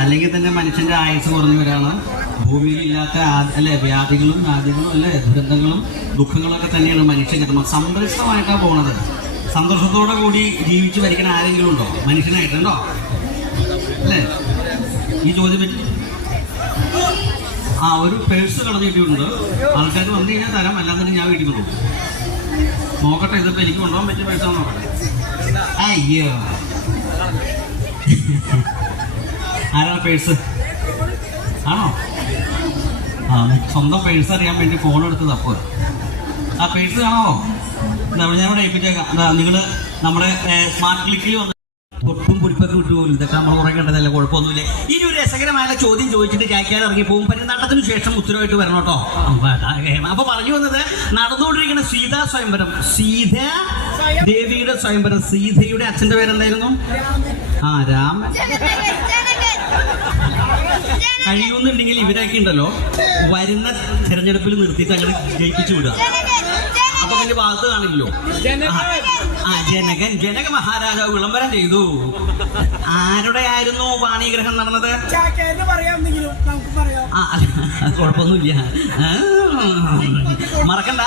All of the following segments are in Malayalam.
അല്ലെങ്കിൽ തന്നെ മനുഷ്യന്റെ ആയുസ് കുറഞ്ഞു വരാണ്. ഭൂമിയിൽ ഇല്ലാത്ത അല്ലെ വ്യാധികളും വ്യാധികളും അല്ലെ ദുരന്തങ്ങളും ദുഃഖങ്ങളൊക്കെ തന്നെയാണ് മനുഷ്യൻ സന്തോഷമായിട്ടാണ് പോണത്. സന്തോഷത്തോടെ കൂടി ജീവിച്ചു മരിക്കണ ആരെങ്കിലും ഉണ്ടോ മനുഷ്യനായിട്ടുണ്ടോ അല്ലേ? ഈ ചോദ്യം പറ്റി ഒരു പേഴ്സ് കളഞ്ഞിട്ടുണ്ട്. ആൾക്കാർ വന്നു കഴിഞ്ഞാൽ തരാം, അല്ലാതെ ഞാൻ വീട്ടിൽ പോകും. നോക്കട്ടെ, ഇതിപ്പോ എനിക്ക് കൊണ്ടുപോകാൻ പറ്റിയ പേഴ്സാണെന്ന് നോക്കട്ടെ. അയ്യോ, ആരാ പേഴ്സ്? ആണോ? സ്വന്തം പേഴ്സ് അറിയാൻ വേണ്ടി ഫോൺ എടുത്തത്. അപ്പോൾ ആ പേഴ്സ് കാണാമോ? ഞാനിവിടെ ഏൽപ്പിച്ചേക്കാം. നിങ്ങൾ നമ്മുടെ സ്മാർട്ട് ക്ലിക്കിൽ വന്ന് ഒട്ടും പുരിപ്പൊക്കെ വിട്ടുപോലും. ഇതൊക്കെ നമ്മൾ കുറേ കണ്ടതല്ല, കുഴപ്പമൊന്നുമില്ല. ഇനി ഒരു രസകരമായ ചോദ്യം ചോദിച്ചിട്ട് ചായ്ക്കാതെ ഇറങ്ങി പോകും. പരിനാട്ടത്തിന് ശേഷം ഉത്തരവായിട്ട് വരണം കേട്ടോ. അപ്പൊ പറഞ്ഞു വന്നത്, നടന്നുകൊണ്ടിരിക്കുന്ന സീതാ സ്വയംവരം, സീതാ ദേവിയുടെ സ്വയംവരം. സീതയുടെ അച്ഛന്റെ പേരെന്തായിരുന്നു? രാമൻ. കഴിയുന്നുണ്ടെങ്കിൽ ഇവരൊക്കെ ഉണ്ടല്ലോ വരുന്ന തെരഞ്ഞെടുപ്പിൽ നിർത്തിയിട്ട് അങ്ങനെ ജയിപ്പിച്ചു വിടുക. അപ്പൊ പിന്നെ ഭാഗത്ത് കാണില്ലല്ലോ. ജനക മഹാരാജാവ് വിളംബരം ചെയ്തു. ആരുടെ ആയിരുന്നു പാണിഗ്രഹം നടന്നത്? കുഴപ്പമൊന്നുമില്ല, മറക്കണ്ട.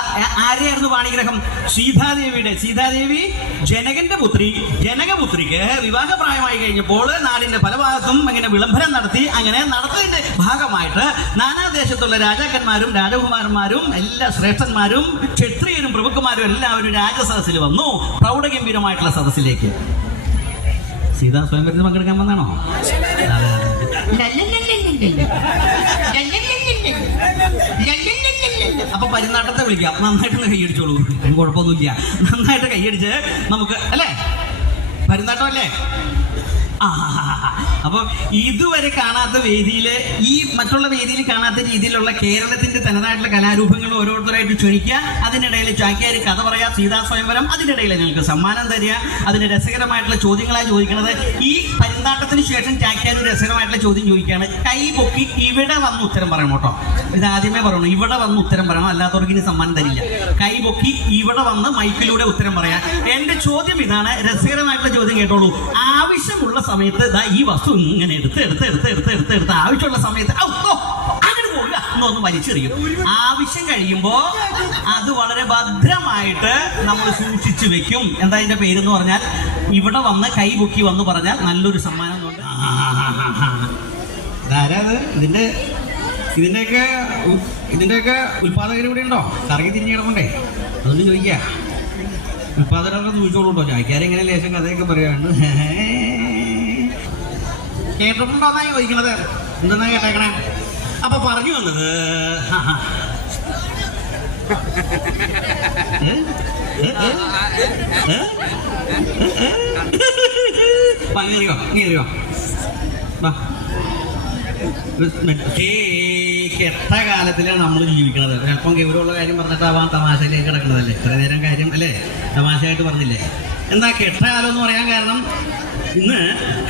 ആരെയായിരുന്നു പാണിഗ്രഹം? സീതാദേവിയുടെ. സീതാദേവി ജനകന്റെ പുത്രി. ജനകപുത്രിക്ക് വിവാഹപ്രായമായി കഴിഞ്ഞപ്പോൾ നാടിന്റെ പല ഭാഗത്തും അങ്ങനെ വിളംബരം നടത്തി. അങ്ങനെ നടത്തുന്നതിന്റെ ഭാഗമായിട്ട് നാനാദേശത്തുള്ള രാജാക്കന്മാരും രാജകുമാരന്മാരും എല്ലാ ശ്രേഷ്ഠന്മാരും ക്ഷത്രിയരും പ്രഭുക്കന്മാരും എല്ലാവരും രാജസദസ്സിൽ വന്നു. പ്രൗഢഗംഭീരമായിട്ടുള്ള സദസ്സിലേക്ക്. സീതാ സ്വയംവരത്തിൽ പങ്കെടുക്കാൻ വന്നാണോ? അപ്പൊ പരിനാട്ടത്തെ വിളിക്കാം. നന്നായിട്ട് കൈയടിച്ചോളൂ, കുഴപ്പമൊന്നുമില്ല. നന്നായിട്ട് കൈയടിച്ച് നമുക്ക് അല്ലേ, പരിനാട്ടം അല്ലേ? അപ്പൊ ഇതുവരെ കാണാത്ത വേദിയില്, ഈ മറ്റുള്ള വേദിയിൽ കാണാത്ത രീതിയിലുള്ള കേരളത്തിന്റെ തനതായിട്ടുള്ള കലാരൂപങ്ങൾ ഓരോരുത്തരായിട്ട് ക്ഷണിക്കുക. അതിനിടയിൽ ചാക്യാര് കഥ പറയാ, സീതാ സ്വയംവരം. അതിനിടയിൽ നിങ്ങൾക്ക് സമ്മാനം തരിക. അതിന് രസകരമായിട്ടുള്ള ചോദ്യങ്ങളായി ചോദിക്കുന്നത്. ഈ പരിനാട്ടത്തിന് ശേഷം ചാക്യാര് രസകരമായിട്ടുള്ള ചോദ്യം ചോദിക്കുകയാണ്. കൈ പൊക്കി ഇവിടെ വന്ന് ഉത്തരം പറയണം കേട്ടോ. ഇത് ആദ്യമേ പറയണം, ഇവിടെ വന്ന് ഉത്തരം പറയണം, അല്ലാത്തവർക്ക് ഇനി സമ്മാനം തരില്ല. കൈ പൊക്കി ഇവിടെ വന്ന് മൈക്കിലൂടെ ഉത്തരം പറയാം. എന്റെ ചോദ്യം ഇതാണ്, രസകരമായിട്ടുള്ള ചോദ്യം കേട്ടോളൂ. ആവശ്യമുള്ള സമയത്ത് ഈ വസ്തു ഇങ്ങനെ എടുത്ത് ആവശ്യമുള്ള സമയത്ത് അങ്ങനെ പോവുക എന്നൊന്ന് വലിച്ചെറിയും. ആവശ്യം കഴിയുമ്പോ അത് വളരെ ഭദ്രമായിട്ട് നമ്മൾ സൂക്ഷിച്ചു വെക്കും. എന്താ അതിന്റെ പേരെന്ന് പറഞ്ഞാൽ, ഇവിടെ വന്ന് കൈ പൊക്കി വന്ന് പറഞ്ഞാൽ നല്ലൊരു സമ്മാനം ഉണ്ട്. ഇതാരാത്? ഇതിന്റെയൊക്കെ ഉത്പാദകർ ഇവിടെ ഉണ്ടോ? കറങ്ങി തിരിഞ്ഞ് കിടക്കണ്ടേ? അതുകൊണ്ട് ചോദിക്കുക. ഉത്പാദകരൊക്കെ ചോദിച്ചോളൂ കേട്ടോ. ചോദിക്കാരെങ്ങനെ ലേശം കഥയൊക്കെ പറയാണ്ട് കേട്ടിട്ടുണ്ടോന്നായി ചോദിക്കണത്. എന്തെന്നാ കേട്ടേക്കണേ? അപ്പൊ പറഞ്ഞു വന്നത്, നീ അറിയോ കെട്ടകാലത്തിലാണ് നമ്മൾ ജീവിക്കണത്. ചിലപ്പം ഗൗരവമുള്ള കാര്യം പറഞ്ഞിട്ടാവാൻ തമാശയിലേക്ക് കിടക്കണതല്ലേ. ഇത്ര നേരം കാര്യം അല്ലേ തമാശയായിട്ട് പറഞ്ഞില്ലേ? എന്താ കെട്ടകാലം എന്ന് പറയാൻ കാരണം, ഇന്ന്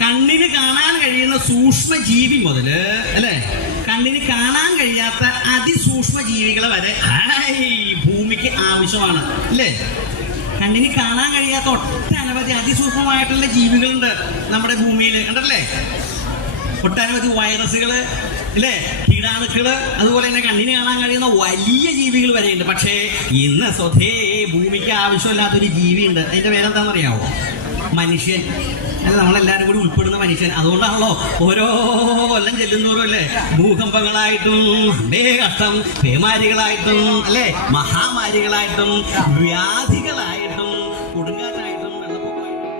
കണ്ണിന് കാണാൻ കഴിയുന്ന സൂക്ഷ്മ ജീവി മുതല് അല്ലെ, കണ്ണിന് കാണാൻ കഴിയാത്ത അതിസൂക്ഷ്മ ജീവികളെ വരെ ഭൂമിക്ക് ആവശ്യമാണ് അല്ലേ? കണ്ണിന് കാണാൻ കഴിയാത്ത ഒട്ടനവധി അതിസൂക്ഷ്മമായിട്ടുള്ള ജീവികളുണ്ട് നമ്മുടെ ഭൂമിയിൽ, ഉണ്ടല്ലേ? ഒട്ടനവധി വൈറസുകള് അല്ലേ, കീടാണുക്കള്, അതുപോലെ തന്നെ കണ്ണിന് കാണാൻ കഴിയുന്ന വലിയ ജീവികൾ വരെയുണ്ട്. പക്ഷേ ഇന്ന് സ്വതേ ഭൂമിക്ക് ആവശ്യമില്ലാത്തൊരു ജീവിയുണ്ട്. അതിന്റെ പേരെന്താണെന്നറിയാവോ? മനുഷ്യൻ. അല്ല, നമ്മളെല്ലാവരും കൂടി ഉൾപ്പെടുന്ന മനുഷ്യൻ. അതുകൊണ്ടാണല്ലോ ഓരോ കൊല്ലം ചെല്ലുന്നോറും അല്ലേ ഭൂകമ്പങ്ങളായിട്ടും കഷ്ടം, പേമാരികളായിട്ടും അല്ലെ, മഹാമാരികളായിട്ടും വ്യാധികളായിട്ടും കൊടുങ്കാറ്റായിട്ടും വെള്ളപ്പൊക്കമായിട്ടും.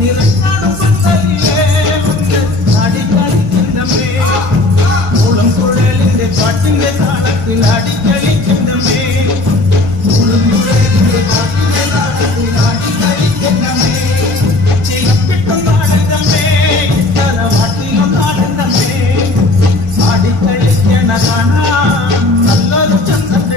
നിറഞ്ഞാടും പന്തലിലെ മുന്നിൽ അടിക്കളിക്കുന്നമ്മേ ഓളം കുഴലിന്റെ പാട്ടിന്റെ താളത്തിൽ അടിക്കളിക്കുന്നമ്മേ ഓളം കുഴലിന്റെ പാട്ടിന്റെ താളത്തിൽ അടിക്കളിക്കുന്നമ്മേ ചിലപ്പിട്ടും നാടുന്നമ്മേ തറവാട്ടിലും നാടുന്നമ്മേ ആടിക്കളിക്കണ കാണാൻ നല്ലൊരു ചന്തം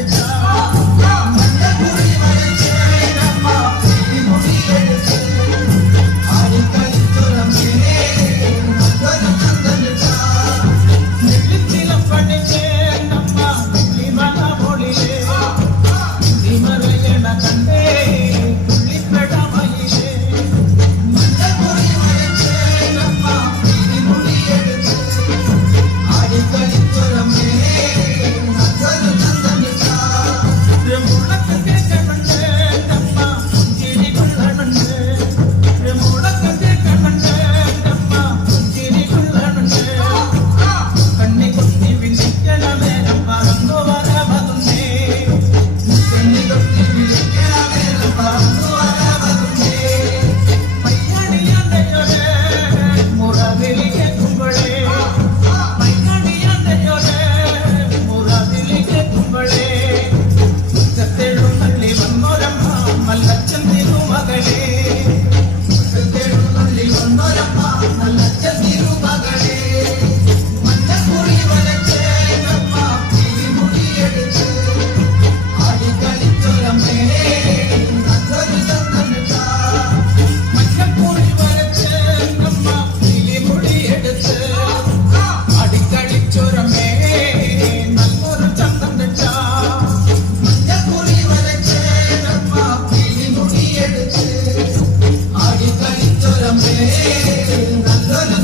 Nandana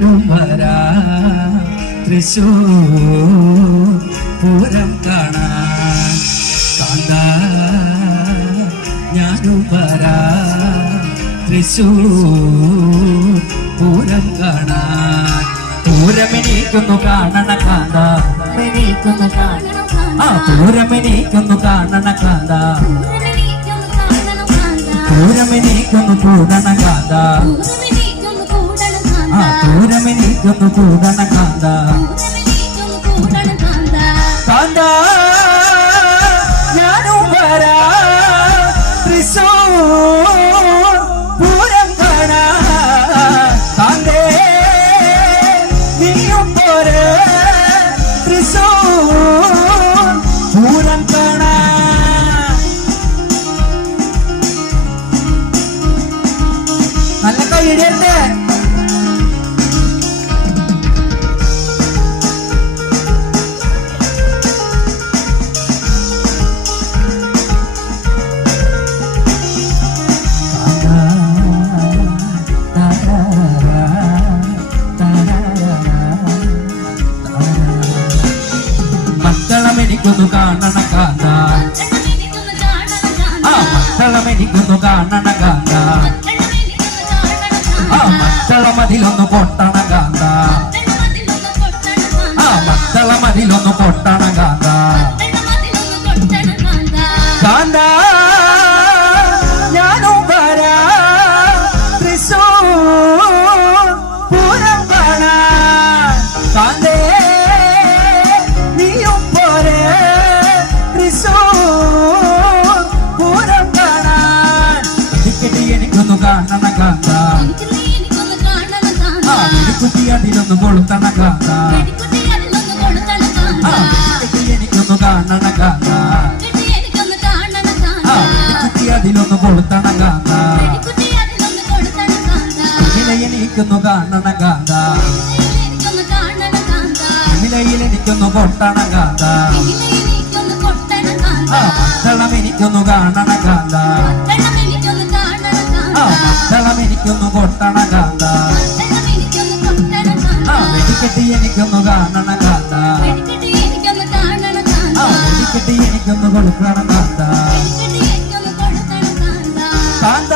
ഞാനും വരാം തൃശ്ശൂർ പൂരം കാണാൻ കാന്ത ഞാനും വരാം തൃശ്ശൂർ പൂരം കാണാൻ പൂരമെനിക്കൊന്നു കാണണ കാന്ത പൂരമെനിക്കൊന്നു കാണണം കാന്ത. ആ പൂരമെനിക്കൊന്നു കാണണ കാന്ത പൂരമെനിക്കൊന്നു കാണണം കാന്ത. പൂരമെനിക്കൊന്നു കൂടണ കാന്ത പൂരമെനിക്കൊന്നു കൂടണം ആ കാന്ത. പൂരമെനിക്കൊന്നു കൂടണ കാന്ത പൂരമെനിക്കൊന്നു കൂടണം കാന്ത. കാന്ത ഞാനും വരാം തൃശ്ശൂർ പൂരം കാണാൻ കാന്തേ നീയും പോരെ തൃശ്ശൂർ പൂരം കാണാൻ നല്ല കൈയിടേണ്ടേ മക്കളമെനിക്കൊന്നു കാണണ കാന്ത മക്കളമെനിക്കൊന്നു കാണണം കാന്ത. ആ മക്കളമെനിക്കൊന്നു കാണണ കാന്ത മക്കളമെനിക്കൊന്നു കാണണം കാന്ത. ആ മക്കളമതിലൊന്നു പൊട്ടണ കാന്ത മക്കളമതിലൊന്നു കൊട്ടണം കാന്ത. ആ മക്കളമതിലൊന്നു പൊട്ടണ കാന്ത മക്കളമതിലൊന്നു കൊട്ടണം കാന്ത. കാന്ത ഞാനും വരാം തൃശ്ശൂർ പൂരം കാണാൻ കാന്തേ നീയും പോരെ തൃശ്ശൂർ പൂരം കാണാൻ ടിക്കറ്റ് എനിക്കൊന്നു കാണണ കാന്ത എനിക്കൊന്നു കാണണം കാന്ത. ആ കുട്ടി അതിലൊന്നു കൊളുത്തണ കാന്ത വെടിക്കുട്ടി അതിലൊന്നു കൊളുത്തണം ആ കാന്ത. ടിക്കറ്റ് എനിക്കൊന്നു കാണണ കാന്ത വെടിക്കുട്ടി എനിക്കൊന്നു കാണണം ആ കാന്ത. കുട്ടി അതിലൊന്നു കൊളുത്തണ കാന്ത വെടിക്കുട്ടി അതിലൊന്നു കൊളുത്തണം കാന്ത. എനിക്കൊന്നു കാണണ കാന്ത എനിക്കൊന്നു കാണണം കാന്ത. എനിക്കൊന്നു പൊട്ടണ കാന്ത എനിക്കൊന്നു കൊട്ടണം കാന്ത. ആ മത്തളം എനിക്കൊന്നു കാണണ കാന്ത മക്കളമെനിക്കൊന്നു കാണണം ആ കാന്ത. മത്തളം എനിക്കൊന്നു പൊട്ടണ കാന്ത മക്കളമെനിക്കൊന്നു കൊട്ടണം കാന്ത. ആ വെടിക്കെട്ടി എനിക്കൊന്നു കാണണ കാന്ത വെടിക്കുട്ടി എനിക്കൊന്നു കാണണം കാന്ത. ആ വെടിക്കെട്ടി എനിക്കൊന്നു കൊടുക്കണം കാന്ത വെടിക്കുട്ടി എനിക്കൊന്നു കൊളുത്തണം കാന്ത. കാന്ത